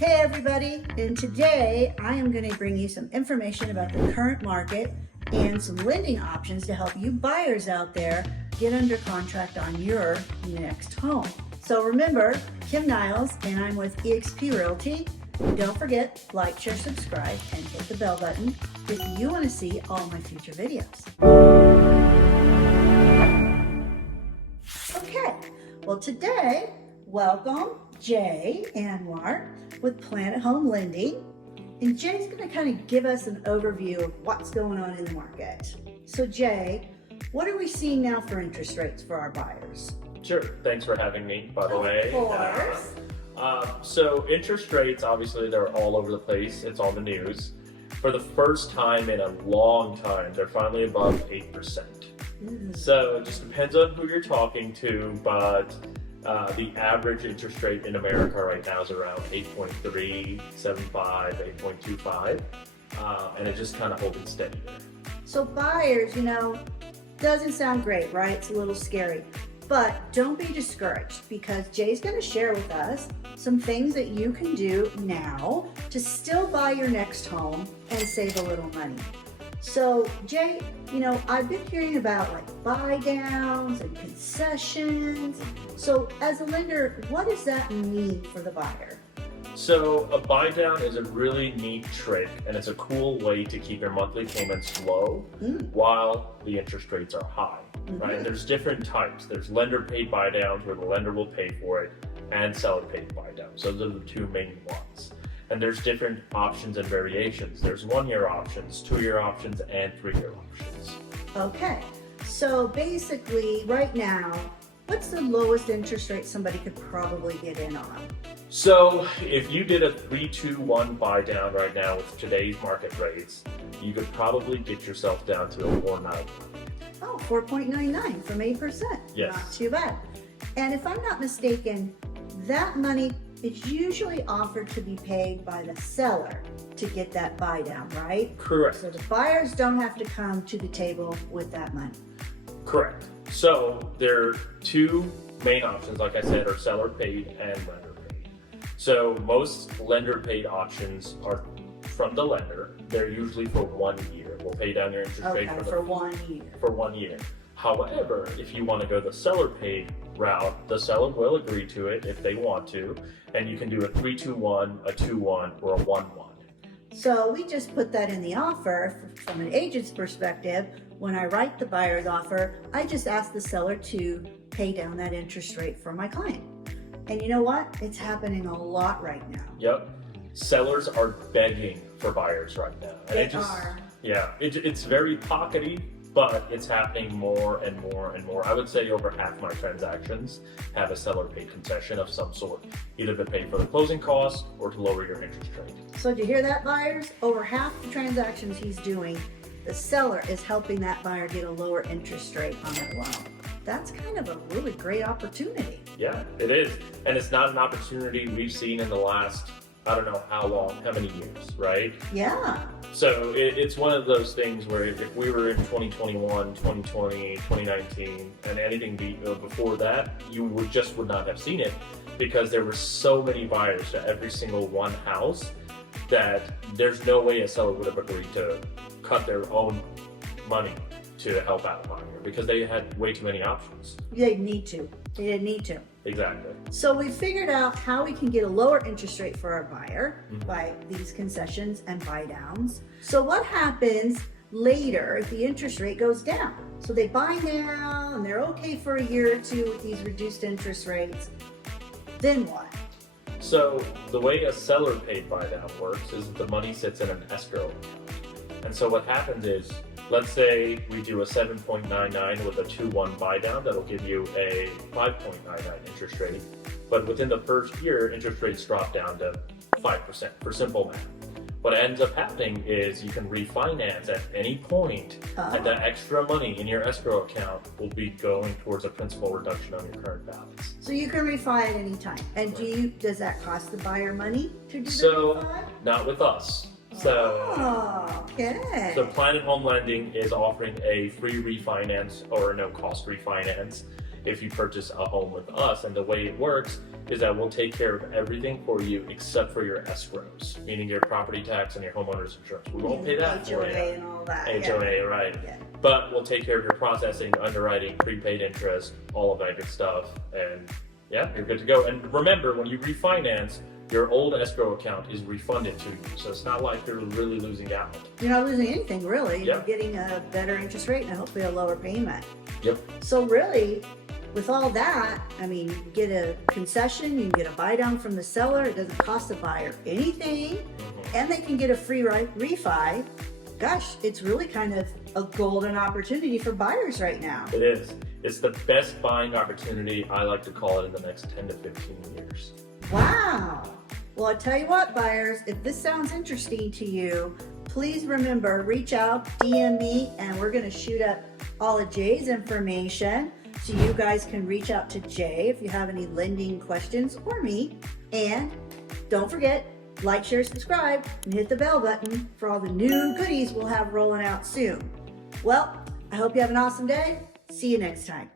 Hey everybody, and today I am going to bring you some information about the current market and some lending options to help you buyers out there get under contract on your next home. So remember, Kim Niles, and I'm with Exp Realty. Don't forget, like, share, subscribe, and hit the bell button if you want to see all my future videos. Okay, well today, welcome Jay Anwar with Planet Home Lending. And Jay's going to kind of give us an overview of what's going on in the market. So Jay, what are we seeing now for interest rates for our buyers? Sure, thanks for having me, by the way. Of course. So interest rates, obviously they're all over the place. It's on the news. For the first time in a long time, they're finally above 8%. So it just depends on who you're talking to, but the average interest rate in America right now is around 8.375, 8.25, and it just kind of holding steady there. So buyers, doesn't sound great, right? It's a little scary. But don't be discouraged, because Jay's going to share with us some things that you can do now to still buy your next home and save a little money. So Jay, I've been hearing about like buy downs and concessions. So as a lender, what does that mean for the buyer? So a buy down is a really neat trick, and it's a cool way to keep your monthly payments low while the interest rates are high, right? There's different types. There's lender paid buy downs where the lender will pay for it, and seller paid buy downs. So those are the two main ones. And there's different options and variations. There's 1-year options, 2-year options, and 3-year options. Okay, so basically right now, what's the lowest interest rate somebody could probably get in on? So if you did a 3-2-1 buy down right now with today's market rates, you could probably get yourself down to a 4.99. Oh, 4.99 from 8%. Yes. Not too bad. And if I'm not mistaken, that money is usually offered to be paid by the seller to get that buy down, right? Correct. So the buyers don't have to come to the table with that money. Correct. So there are two main options, like I said, are seller paid and lender paid. So most lender paid options are from the lender. They're usually for 1 year. We'll pay down your interest rate for 1 year. For 1 year. However, if you want to go the seller paid route, the seller will agree to it if they want to, and you can do a 3-2-1, a 2-1, or a 1-1. So we just put that in the offer from an agent's perspective. When I write the buyer's offer, I just ask the seller to pay down that interest rate for my client. And you know what? It's happening a lot right now. Yep. Sellers are begging for buyers right now. And They are. Yeah, it's very pockety, but it's happening more and more and more. I would say over half my transactions have a seller paid concession of some sort, either to pay for the closing costs or to lower your interest rate. So did you hear that, buyers? Over half the transactions he's doing, the seller is helping that buyer get a lower interest rate on that loan. That's kind of a really great opportunity. Yeah, it is. And it's not an opportunity we've seen in the last, I don't know how long, how many years, right? Yeah. So it's one of those things where if we were in 2021, 2020, 2019, and anything before that, you would not have seen it, because there were so many buyers to every single one house that there's no way a seller would have agreed to cut their own money to help out a buyer, because they had way too many options. They need to. They didn't need to. Exactly. So we figured out how we can get a lower interest rate for our buyer by these concessions and buy downs. So what happens later if the interest rate goes down? So they buy now and they're okay for a year or two with these reduced interest rates. Then what? So the way a seller paid buy down works is that the money sits in an escrow account. And so what happens is, let's say we do a 7.99 with a 2-1 buy down, that'll give you a 5.99 interest rate. But within the first year, interest rates drop down to 5% for simple math. What ends up happening is you can refinance at any point, and the extra money in your escrow account will be going towards a principal reduction on your current balance. So you can refi at any time. And does that cost the buyer money to do the So, refi? not with us. So, okay. So Planet Home Lending is offering a free refinance or a no-cost refinance. if you purchase a home with us. And the way it works is that we'll take care of everything for you except for your escrows, meaning your property tax and your homeowner's insurance. We won't pay that for you. HOA and all that. HOA, right. Yeah. But we'll take care of your processing, underwriting, prepaid interest, all of that good stuff. And yeah, you're good to go. And remember, when you refinance, your old escrow account is refunded to you. So it's not like you're really losing out. You're not losing anything, really. Yep. You're getting a better interest rate and hopefully a lower payment. Yep. So really, with all that, I mean, you can get a concession, you can get a buy down from the seller. It doesn't cost the buyer anything. And they can get a free refi. Gosh, it's really kind of a golden opportunity for buyers right now. It is. It's the best buying opportunity, I like to call it, in the next 10 to 15 years. Wow. Well, I tell you what, buyers, if this sounds interesting to you, please remember, reach out, DM me, and we're going to shoot up all of Jay's information so you guys can reach out to Jay if you have any lending questions, or me. And don't forget, like, share, subscribe, and hit the bell button for all the new goodies we'll have rolling out soon. Well, I hope you have an awesome day. See you next time.